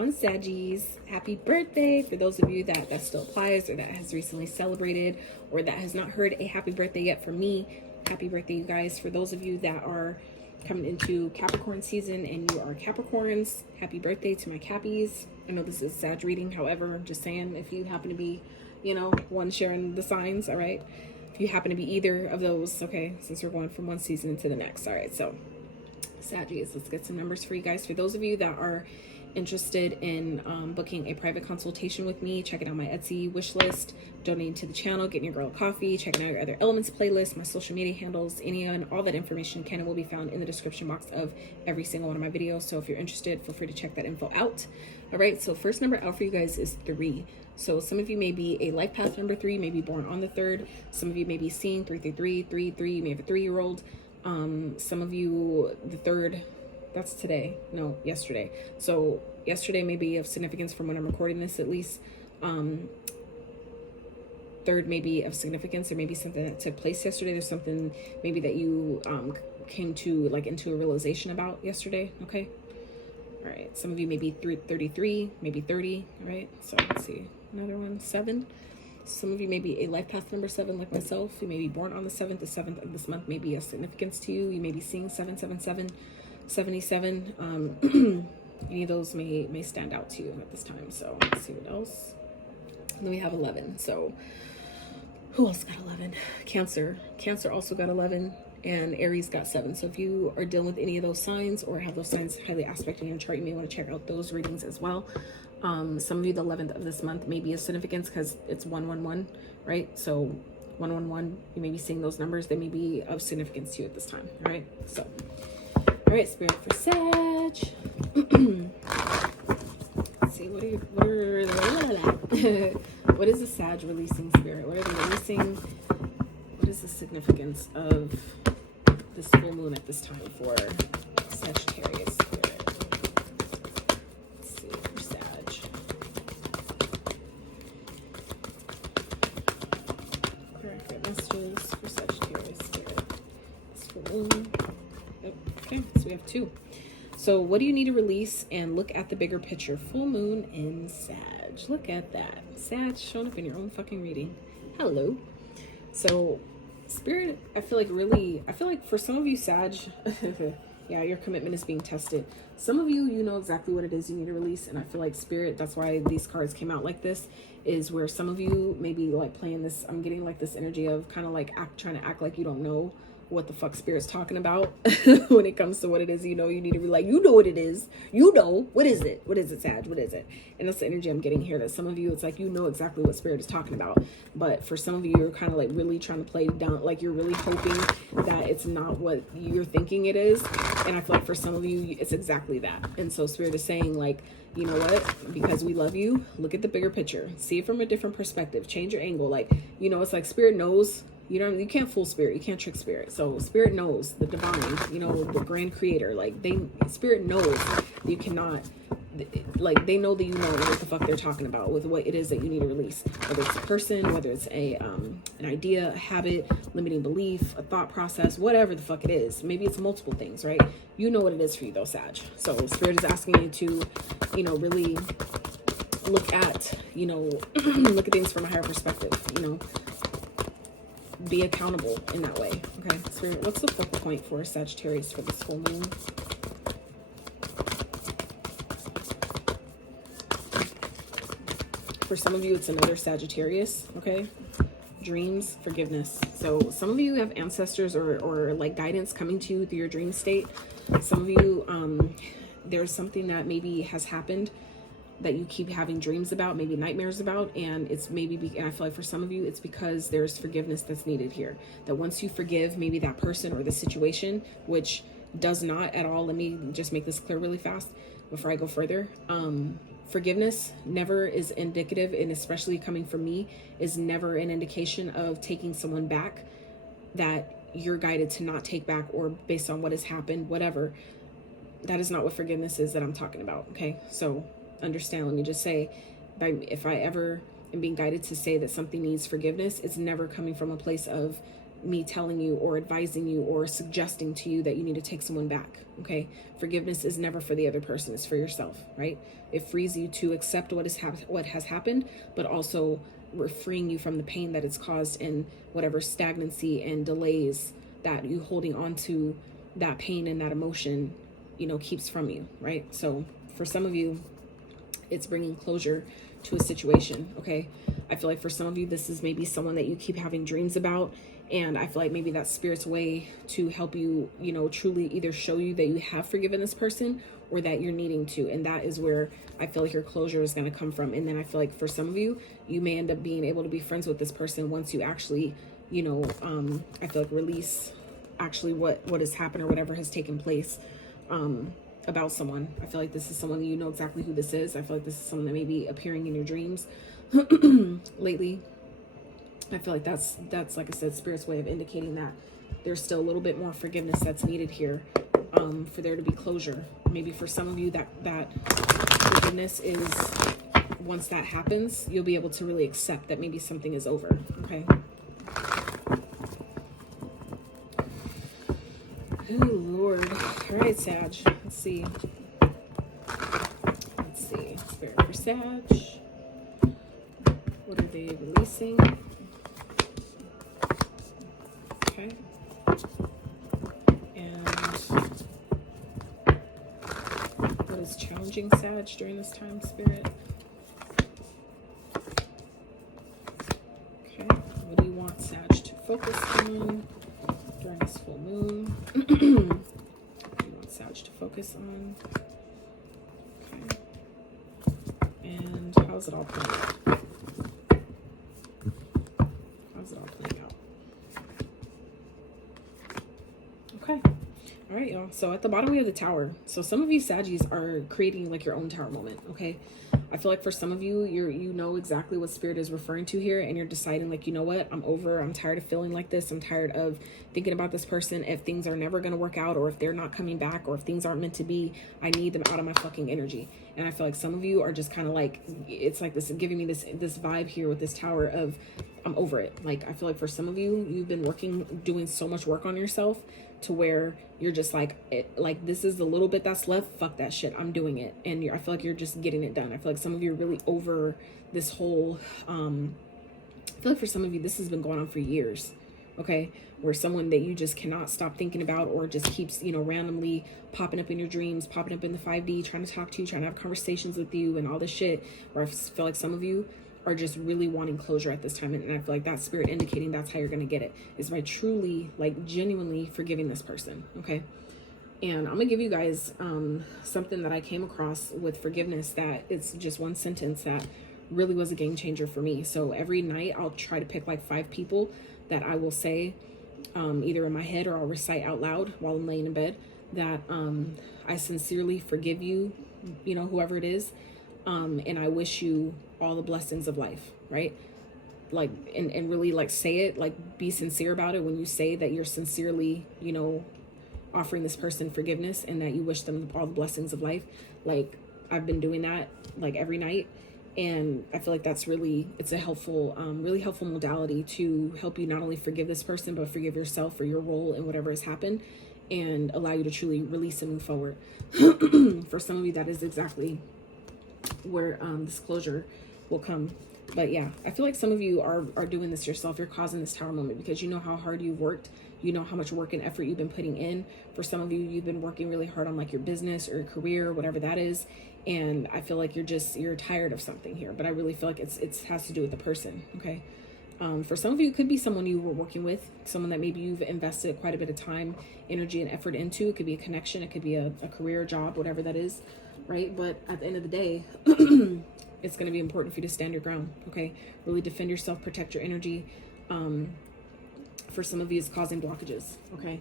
on Saggies. Happy birthday for those of you that still applies, or that has recently celebrated, or that has not heard a happy birthday yet from me. Happy birthday, you guys. For those of you that are coming into Capricorn season and you are Capricorns, happy birthday to my Cappies. I know this is Sag reading, however, I'm just saying, if you happen to be, you know, one sharing the signs, all right? If you happen to be either of those, okay, since we're going from one season into the next. All right, so Saggies, let's get some numbers for you guys. For those of you that are interested in booking a private consultation with me, checking out my Etsy wish list, donating to the channel, getting your girl a coffee, checking out your other elements playlist, my social media handles, any and all that information can and will be found in the description box of every single one of my videos. So if you're interested, feel free to check that info out. All right, so first number out for you guys is 3. So some of you may be a life path number 3, may be born on the 3rd. Some of you may be seeing 333, you may have a 3-year-old. Some of you, the 3rd, that's today, no, yesterday. So yesterday may be of significance from when I'm recording this, at least. 3rd may be of significance, or maybe something that took place yesterday. There's something maybe that you came to like into a realization about yesterday. Okay, all right, some of you may be 33, maybe 30. All right, so let's see, another one, 7. Some of you may be a life path number 7, like myself. You may be born on the 7th. The 7th of this month may be of significance to you. You may be seeing 777, 77. Any of those may stand out to you at this time. So let's see what else. And then we have 11. So who else got 11? Cancer also got 11, and Aries got 7. So if you are dealing with any of those signs, or have those signs highly aspected in your chart, you may want to check out those readings as well. Some of you, the 11th of this month may be of significance because it's 111, right? So 111, you may be seeing those numbers. They may be of significance to you at this time. All right, so all right, Spirit for Sag. Let's see, what is the Sag releasing, Spirit? What are they releasing? What is the significance of this full moon at this time for Sagittarius, Spirit? Let's see, for Sag. Correct messages for Sagittarius, Spirit. This full moon. Okay, so we have 2. So what do you need to release? And look at the bigger picture. Full moon in Sag. Look at that. Sag showing up in your own fucking reading. Hello. So Spirit, I feel like for some of you, Sag, yeah, your commitment is being tested. Some of you, you know exactly what it is you need to release. And I feel like Spirit, that's why these cards came out like this, is where some of you may be like playing this. I'm getting like this energy of kind of like trying to act like you don't know what the fuck Spirit's talking about when it comes to what it is, you know, you need to be like, you know what it is, you know, what is it, Sag, what is it? And that's the energy I'm getting here, that some of you, it's like, you know exactly what Spirit is talking about, but for some of you, you're kind of like really trying to play down, like you're really hoping that it's not what you're thinking it is. And I feel like for some of you, it's exactly that. And so Spirit is saying, like, you know what, because we love you, look at the bigger picture, see it from a different perspective, change your angle. Like, you know, it's like Spirit knows. You can't fool Spirit. You can't trick Spirit. So Spirit knows, the divine, you know, the grand creator, like Spirit knows that you cannot, like they know that you know what the fuck they're talking about with what it is that you need to release. Whether it's a person, whether it's an idea, a habit, limiting belief, a thought process, whatever the fuck it is. Maybe it's multiple things, right? You know what it is for you though, Sag. So Spirit is asking you to, you know, really look at, you know, look at things from a higher perspective, you know. Be accountable in that way. Okay, Spirit, what's the focal point for Sagittarius for this full moon? For some of you, it's another Sagittarius. Okay, dreams, forgiveness. So some of you have ancestors or like guidance coming to you through your dream state. Some of you, there's something that maybe has happened that you keep having dreams about, maybe nightmares about, and it's maybe, and I feel like for some of you, it's because there's forgiveness that's needed here. That once you forgive maybe that person or the situation, which does not at all, let me just make this clear really fast before I go further. Forgiveness never is indicative, and especially coming from me, is never an indication of taking someone back that you're guided to not take back, or based on what has happened, whatever. That is not what forgiveness is that I'm talking about, okay? So understand, let me just say, if I ever am being guided to say that something needs forgiveness, it's never coming from a place of me telling you or advising you or suggesting to you that you need to take someone back. Okay, forgiveness is never for the other person, it's for yourself, right? It frees you to accept what has happened, but also we're freeing you from the pain that it's caused and whatever stagnancy and delays that you holding on to that pain and that emotion, you know, keeps from you, right? So for some of you, it's bringing closure to a situation. Okay, I feel like for some of you, this is maybe someone that you keep having dreams about, and I feel like maybe that's Spirit's way to help you, you know, truly either show you that you have forgiven this person or that you're needing to, and that is where I feel like your closure is going to come from. And then I feel like for some of you, you may end up being able to be friends with this person once you actually, you know, I feel like release actually what has happened or whatever has taken place about someone. I feel like this is someone, you know exactly who this is. I feel like this is someone that may be appearing in your dreams lately. I feel like that's like I said, Spirit's way of indicating that there's still a little bit more forgiveness that's needed here, for there to be closure. Maybe for some of you that forgiveness is, once that happens, you'll be able to really accept that maybe something is over. Okay. Oh Lord. All right, Sag. Let's see. Spirit for Sag. What are they releasing? Okay. And what is challenging Sag during this time, Spirit? Okay. What do you want Sag to focus on during this full moon? What do you want Sag to focus on? Okay. And how's it all playing out? How's it all playing out? Okay. All right, y'all. So at the bottom we have the Tower. So some of you Saggies are creating like your own Tower moment. Okay. I feel like for some of you, you know exactly what Spirit is referring to here, and you're deciding like, you know what, I'm tired of feeling like this. I'm tired of thinking about this person. If things are never going to work out, or if they're not coming back, or if things aren't meant to be, I need them out of my fucking energy. And I feel like some of you are just kind of like, it's like this, giving me this vibe here with this Tower of, I'm over it. Like, I feel like for some of you, you've been doing so much work on yourself to where you're just like, this is the little bit that's left. Fuck that shit. I'm doing it. And I feel like you're just getting it done. I feel like some of you are really over this whole, I feel like for some of you, this has been going on for years. Okay. Where someone that you just cannot stop thinking about, or just keeps, you know, randomly popping up in your dreams, popping up in the 5D, trying to talk to you, trying to have conversations with you and all this shit. Where I feel like some of you are just really wanting closure at this time, and I feel like that Spirit indicating that's how you're going to get it, is by truly, like, genuinely forgiving this person. Okay. And I'm gonna give you guys something that I came across with forgiveness, that it's just one sentence that really was a game changer for me. So every night I'll try to pick like 5 people that I will say either in my head or I'll recite out loud while I'm laying in bed, that I sincerely forgive you, you know, whoever it is, and I wish you all the blessings of life, right? Like, and really like say it, like be sincere about it when you say that you're sincerely, you know, offering this person forgiveness and that you wish them all the blessings of life. Like, I've been doing that like every night, and I feel like that's really, it's a helpful, really helpful modality to help you not only forgive this person, but forgive yourself for your role in whatever has happened, and allow you to truly release and move forward. For some of you, that is exactly where this closure will come. But yeah, I feel like some of you are doing this yourself. You're causing this Tower moment because you know how hard you've worked. You know how much work and effort you've been putting in. For some of you, you've been working really hard on like your business or your career, whatever that is. And I feel like you're tired of something here, but I really feel like it has to do with the person. Okay. For some of you, it could be someone you were working with, someone that maybe you've invested quite a bit of time, energy, and effort into. It could be a connection. It could be a career, job, whatever that is. Right. But at the end of the day, it's going to be important for you to stand your ground. Okay. Really defend yourself, protect your energy. For some of you, it's causing blockages. Okay.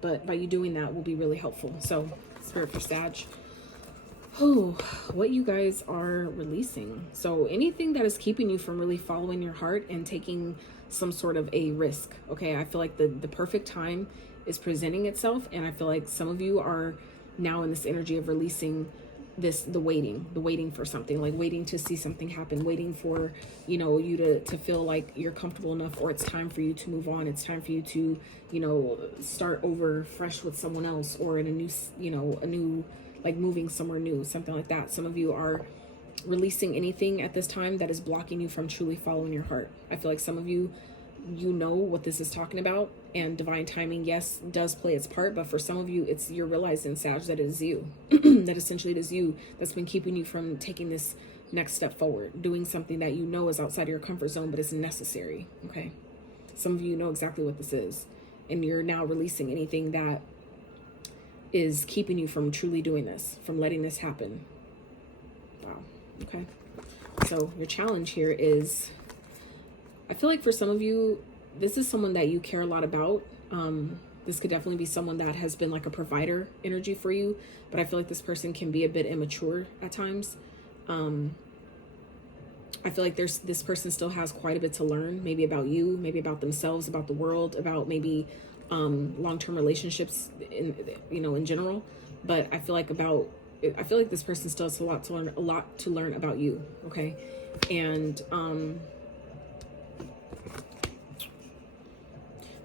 But by you doing that will be really helpful. So Spirit for Sag. Oh, what you guys are releasing. So anything that is keeping you from really following your heart and taking some sort of a risk. Okay. I feel like the perfect time is presenting itself. And I feel like some of you are now in this energy of releasing the waiting for something, like waiting to see something happen, waiting for, you know, you to feel like you're comfortable enough, or it's time for you to move on. It's time for you to, you know, start over fresh with someone else, or in a new, you know, a new, like moving somewhere new, something like that. Some of you are releasing anything at this time that is blocking you from truly following your heart. I feel like some of you, you know what this is talking about, and divine timing, yes, does play its part, but for some of you, you're realizing, Sag, that it is you that essentially it is you that's been keeping you from taking this next step forward, doing something that you know is outside of your comfort zone, but it's necessary. Okay, some of you know exactly what this is, and you're now releasing anything that is keeping you from truly doing this, from letting this happen. Wow. Okay, so your challenge here is, I feel like for some of you, this is someone that you care a lot about. This could definitely be someone that has been like a provider energy for you, but I feel like this person can be a bit immature at times. I feel like this person still has quite a bit to learn, maybe about you, maybe about themselves, about the world, about maybe long-term relationships in general. But I feel like this person still has a lot to learn about you. Okay, and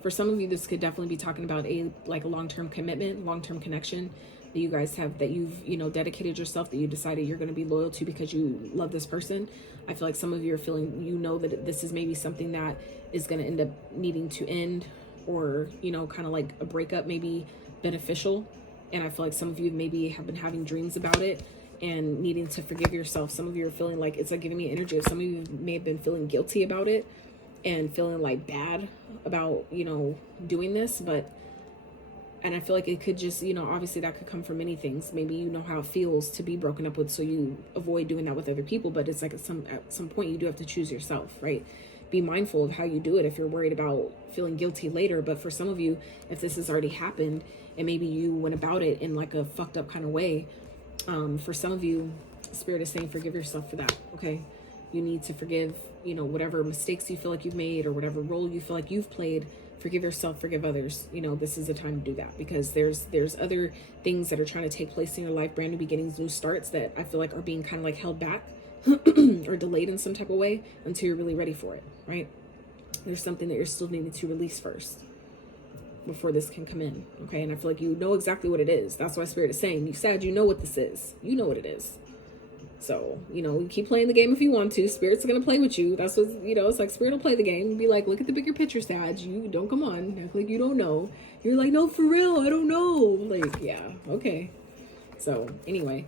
for some of you, this could definitely be talking about a long-term commitment, long-term connection that you guys have, that you've, you know, dedicated yourself, that you decided you're going to be loyal to because you love this person. I feel like some of you are feeling, you know, that this is maybe something that is going to end up needing to end, or, you know, kind of like a breakup, maybe beneficial. And I feel like some of you maybe have been having dreams about it and needing to forgive yourself. Some of you are feeling like, it's like giving me energy. Some of you may have been feeling guilty about it and feeling like bad about, you know, doing this. And I feel like it could just, you know, obviously that could come from many things. Maybe you know how it feels to be broken up with, so you avoid doing that with other people. But it's like at some point you do have to choose yourself, right? Be mindful of how you do it if you're worried about feeling guilty later. But for some of you, if this has already happened and maybe you went about it in like a fucked up kind of way, for some of you, Spirit is saying forgive yourself for that. Okay, you need to forgive, you know, whatever mistakes you feel like you've made, or whatever role you feel like you've played. Forgive yourself, forgive others. You know, this is the time to do that, because there's other things that are trying to take place in your life, brand new beginnings, new starts, that I feel like are being kind of like held back or delayed in some type of way until you're really ready for it, right? There's something that you're still needing to release first before this can come in. Okay, and I feel like you know exactly what it is. That's why Spirit is saying, you said you know what this is. You know what it is. So, you know, you keep playing the game if you want to. Spirit's going to play with you. That's what, you know, it's like Spirit will play the game and be like, look at the bigger picture, Sag. You don't come on. Act like you don't know. You're like, no, for real, I don't know. Like, yeah, okay. So, anyway,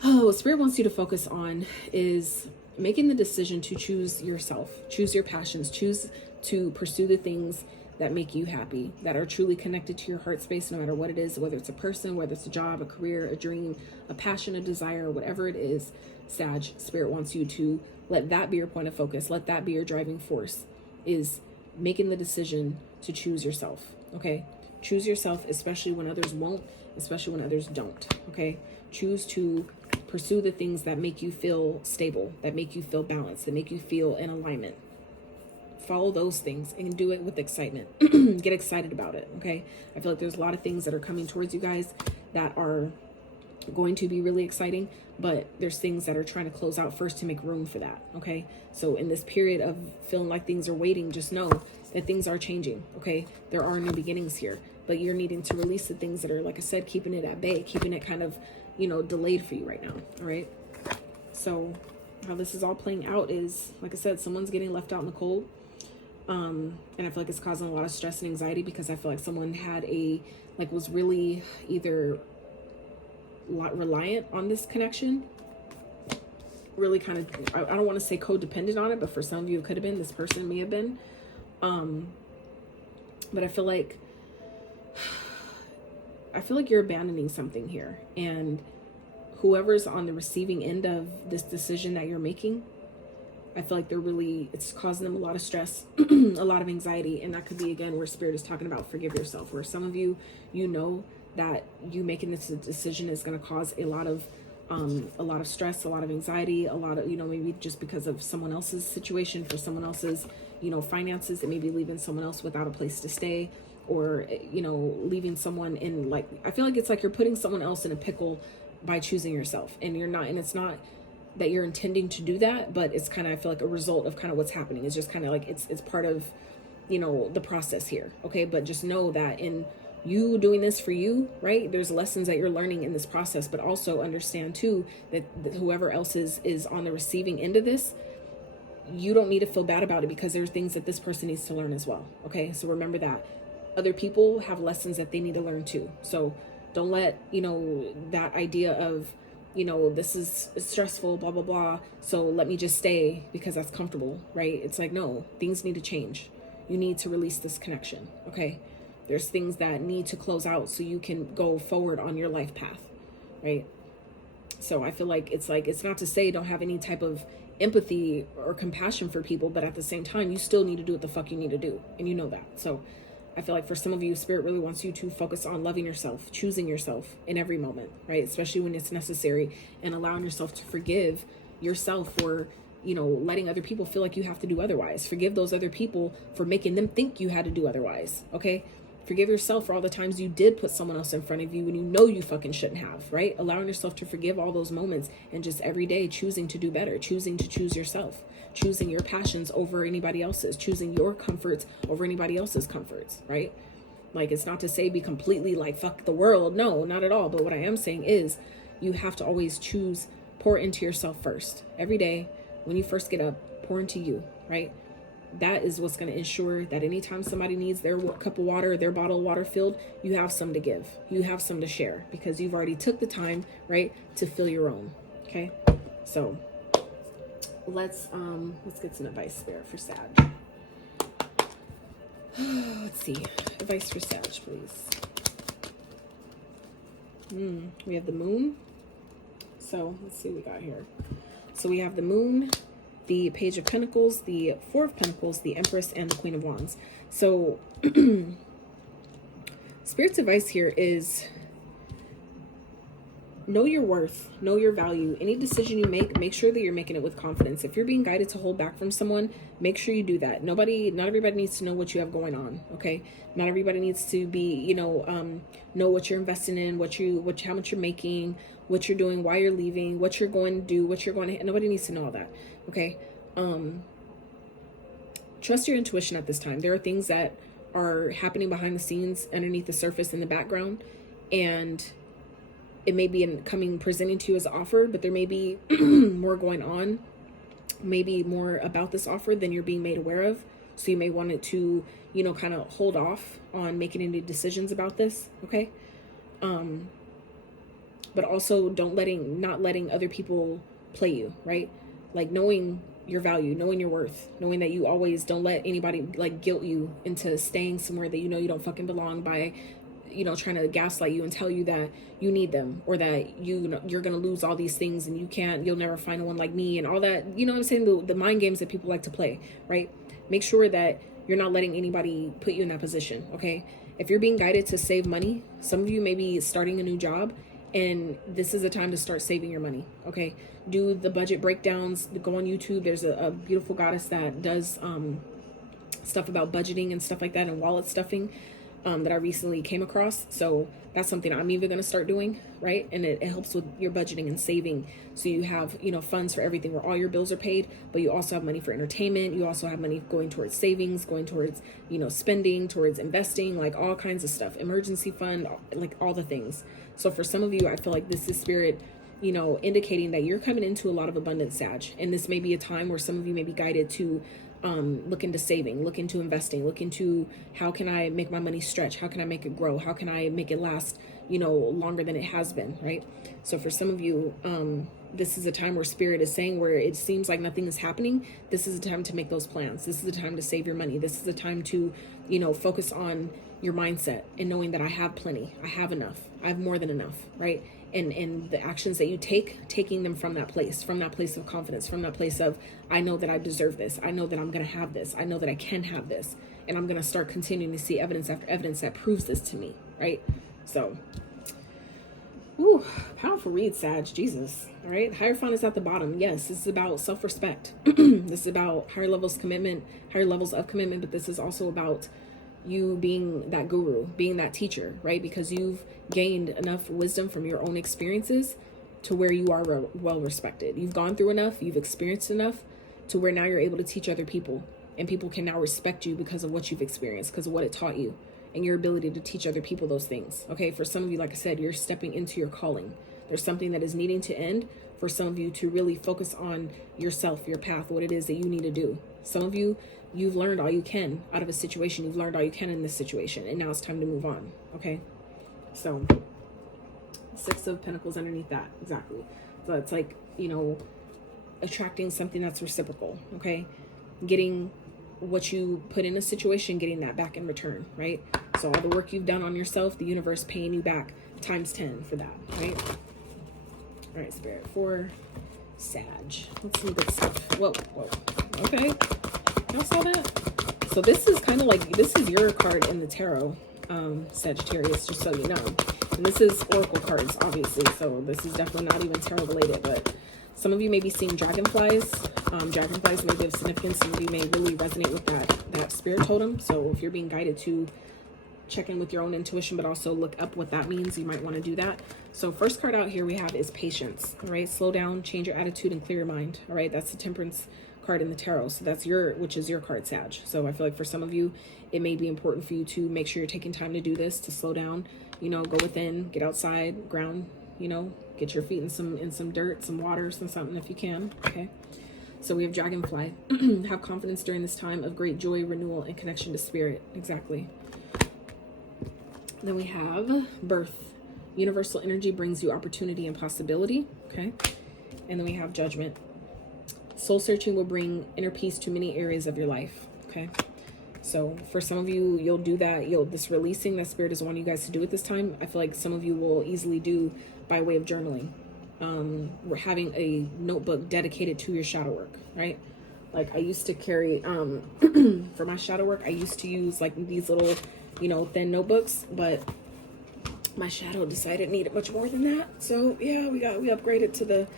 what Spirit wants you to focus on is making the decision to choose yourself, choose your passions, choose to pursue the things that make you happy, that are truly connected to your heart space, no matter what it is, whether it's a person, whether it's a job, a career, a dream, a passion, a desire, whatever it is. Sag, Spirit wants you to let that be your point of focus. Let that be your driving force, is making the decision to choose yourself. Okay, choose yourself, especially when others won't, especially when others don't. Okay, choose to pursue the things that make you feel stable, that make you feel balanced, that make you feel in alignment. Follow those things and do it with excitement. Get excited about it. Okay, I feel like there's a lot of things that are coming towards you guys that are going to be really exciting, but there's things that are trying to close out first to make room for that. Okay, so in this period of feeling like things are waiting, just know that things are changing. Okay, there are new beginnings here, but you're needing to release the things that are, like I said, keeping it at bay, keeping it kind of, you know, delayed for you right now. All right, so how this is all playing out is, like I said, someone's getting left out in the cold. And I feel like it's causing a lot of stress and anxiety, because I feel like someone was really either reliant on this connection, really kind of, I don't want to say codependent on it, but for some of you it could have been, this person may have been, but I feel like you're abandoning something here, and whoever's on the receiving end of this decision that you're making, I feel like it's causing them a lot of stress, a lot of anxiety. And that could be, again, where Spirit is talking about forgive yourself, where some of you, you know that you making this decision is going to cause a lot of stress, a lot of anxiety, a lot of, you know, maybe just because of someone else's situation, for someone else's, you know, finances, it may be leaving someone else without a place to stay, or, you know, leaving someone in, like, I feel like it's like you're putting someone else in a pickle by choosing yourself. And it's not that you're intending to do that, but it's kind of, I feel like, a result of kind of what's happening. It's just kind of like, it's part of, you know, the process here. Okay. But just know that in you doing this for you, right, there's lessons that you're learning in this process, but also understand too that whoever else is on the receiving end of this, you don't need to feel bad about it, because there's things that this person needs to learn as well. Okay. So remember that other people have lessons that they need to learn too. So don't let, you know, that idea of, you know, this is stressful, blah, blah, blah, so let me just stay because that's comfortable, right? It's like, no, things need to change. You need to release this connection. Okay. There's things that need to close out so you can go forward on your life path, right? So I feel like it's not to say don't have any type of empathy or compassion for people, but at the same time, you still need to do what the fuck you need to do. And you know that. So I feel like for some of you, Spirit really wants you to focus on loving yourself, choosing yourself in every moment, right? Especially when it's necessary, and allowing yourself to forgive yourself for, you know, letting other people feel like you have to do otherwise. Forgive those other people for making them think you had to do otherwise, okay? Forgive yourself for all the times you did put someone else in front of you when you know you fucking shouldn't have, right? Allowing yourself to forgive all those moments, and just every day choosing to do better, choosing to choose yourself, choosing your passions over anybody else's, choosing your comforts over anybody else's comforts, right? Like, it's not to say be completely like, fuck the world. No, not at all. But what I am saying is you have to always choose, pour into yourself first. Every day when you first get up, pour into you, right? That is what's going to ensure that anytime somebody needs their cup of water, their bottle of water filled, you have some to give. You have some to share, because you've already took the time, right, to fill your own. Okay. So let's get some advice, Spirit, for Sag. Let's see. Advice for Sag, please. We have the moon. So let's see what we got here. So we have the moon, the Page of Pentacles, the Four of Pentacles, the Empress, and the Queen of Wands. So Spirit's advice here is know your worth, know your value. Any decision you make sure that you're making it with confidence. If you're being guided to hold back from someone, make sure you do that. Not everybody needs to know what you have going on. Okay. Not everybody needs to be, you know what you're investing in, how much you're making, what you're doing, why you're leaving, what you're going to do, nobody needs to know all that. Okay. Trust your intuition at this time. There are things that are happening behind the scenes, underneath the surface, in the background, and it may be presenting to you as an offer, but there may be more going on, maybe more about this offer than you're being made aware of. So you may want it to, you know, kind of hold off on making any decisions about this. Okay. But also not letting other people play you, right? Like knowing your value, knowing your worth, knowing that you always don't let anybody like guilt you into staying somewhere that you know you don't fucking belong by, you know, trying to gaslight you and tell you that you need them, or that you're going to lose all these things and you'll never find one like me, and all that, you know what I'm saying? The mind games that people like to play, right? Make sure that you're not letting anybody put you in that position. Okay. If you're being guided to save money, some of you may be starting a new job, and this is a time to start saving your money. Okay. Do the budget breakdowns, go on YouTube. There's a beautiful goddess that does stuff about budgeting and stuff like that, and wallet stuffing that I recently came across. So that's something I'm even going to start doing, right? And it helps with your budgeting and saving. So you have, you know, funds for everything where all your bills are paid, but you also have money for entertainment. You also have money going towards savings, going towards, you know, spending, towards investing, like all kinds of stuff, emergency fund, like all the things. So for some of you, I feel like this is Spirit, you know, indicating that you're coming into a lot of abundance, Sag. And this may be a time where some of you may be guided to look into saving, look into investing, look into how can I make my money stretch? How can I make it grow? How can I make it last, you know, longer than it has been, right? So for some of you, this is a time where Spirit is saying, where it seems like nothing is happening, this is a time to make those plans. This is a time to save your money. This is a time to, you know, focus on your mindset and knowing that I have plenty, I have enough, I have more than enough, right? And the actions that you taking them from that place of confidence, from that place of, I know that I deserve this. I know that I'm going to have this. I know that I can have this. And I'm going to start continuing to see evidence after evidence that proves this to me, right? So, powerful read, Sag. Jesus. All right. Hierophant is at the bottom. Yes, this is about self-respect. This is about higher levels of commitment, but this is also about you being that guru, being that teacher, right? Because you've gained enough wisdom from your own experiences to where you are well respected. You've gone through enough, you've experienced enough to where now you're able to teach other people, and people can now respect you because of what you've experienced, because of what it taught you, and your ability to teach other people those things. Okay, for some of you, like I said, you're stepping into your calling. There's something that is needing to end for some of you to really focus on yourself, your path, what it is that you need to do. Some of you, you've learned all you can out of a situation. You've learned all you can in this situation, and now it's time to move on. Okay, so 6 of Pentacles underneath that, exactly. So it's like, you know, attracting something that's reciprocal. Okay, getting what you put in a situation, getting that back in return, right? So all the work you've done on yourself, the universe paying you back times 10 for that, right? All right, Spirit, for Sag. Let's see good stuff. Whoa. Okay, y'all saw that? So this is kind of like, this is your card in the tarot, Sagittarius, just so you know. And this is oracle cards, obviously, so this is definitely not even tarot related, but some of you may be seeing dragonflies. Dragonflies may be of significance. Some of you may really resonate with that spirit totem. So if you're being guided to check in with your own intuition, but also look up what that means, you might want to do that. So first card out here we have is patience. All right, slow down, change your attitude, and clear your mind. All right, that's the Temperance card in the tarot. So that's which is your card, Sag. So I feel like for some of you, it may be important for you to make sure you're taking time to do this, to slow down, you know, go within, get outside, ground, you know, get your feet in some dirt, some water, something if you can. Okay, so we have Dragonfly. Have confidence during this time of great joy, renewal, and connection to spirit. Exactly. Then we have Birth. Universal energy brings you opportunity and possibility. Okay, and then we have Judgment. Soul searching will bring inner peace to many areas of your life. Okay, so for some of you, you'll do that. This releasing that spirit is wanting you guys to do at this time. I feel like some of you will easily do by way of journaling. We're having a notebook dedicated to your shadow work, right? Like I used to carry, for my shadow work, I used to use like these little, you know, thin notebooks, but my shadow decided it needed much more than that. So yeah, we upgraded to the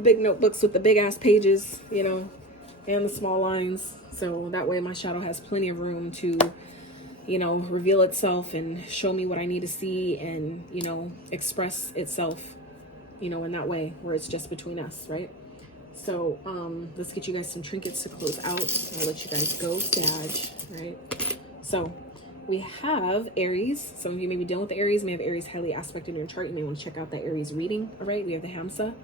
big notebooks with the big ass pages, you know, and the small lines. So that way my shadow has plenty of room to, you know, reveal itself and show me what I need to see, and, you know, express itself, you know, in that way where it's just between us, right? So let's get you guys some trinkets to close out. I'll let you guys go, Sag, right? So we have Aries. Some of you may be dealing with the Aries, may have Aries highly aspected in your chart. You may want to check out the Aries reading. All right, we have the Hamsa.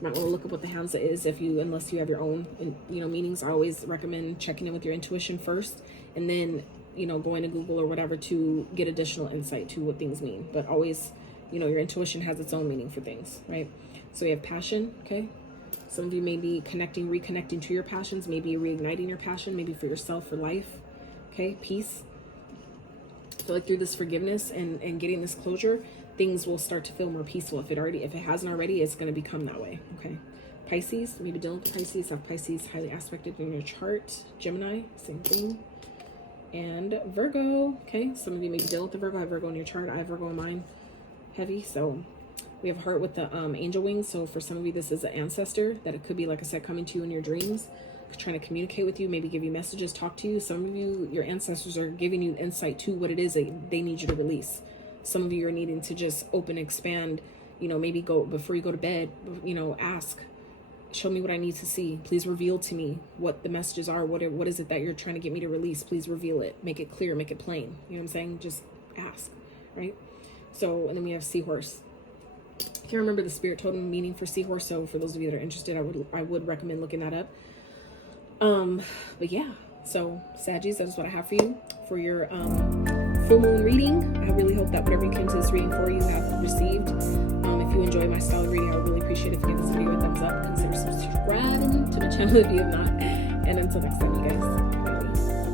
You might want to look up what the Hamsa is unless you have your own, you know, meanings. I always recommend checking in with your intuition first, and then, you know, going to Google or whatever to get additional insight to what things mean. But always, you know, your intuition has its own meaning for things, right? So we have passion. Okay, some of you may be reconnecting to your passions, maybe reigniting your passion, maybe for yourself, for life. Okay, peace. I feel like through this forgiveness and getting this closure, things will start to feel more peaceful. If it hasn't already, it's going to become that way. Okay, Pisces, maybe dealing with Pisces. Have Pisces highly aspected in your chart. Gemini, same thing. And Virgo. Okay, some of you may be dealing with the Virgo. I have Virgo in your chart. I have Virgo in mine. Heavy. So we have heart with the angel wings. So for some of you, this is an ancestor that it could be, like I said, coming to you in your dreams, trying to communicate with you, maybe give you messages, talk to you. Some of you, your ancestors are giving you insight to what it is that they need you to release. Some of you are needing to just open, expand, you know, maybe go before you go to bed, you know, ask, show me what I need to see. Please reveal to me what the messages are. What is it that you're trying to get me to release? Please reveal it. Make it clear, make it plain. You know what I'm saying? Just ask, right? So, and then we have Seahorse. I can't remember the spirit totem meaning for Seahorse. So for those of you that are interested, I would recommend looking that up. But yeah, so Saggies, that is what I have for you for your full moon reading. I really hope that whatever you came to this reading for, you have received. If you enjoy my style of reading, I would really appreciate it if you give this video a thumbs up. Consider subscribing to my channel if you have not. And until next time, you guys. Bye.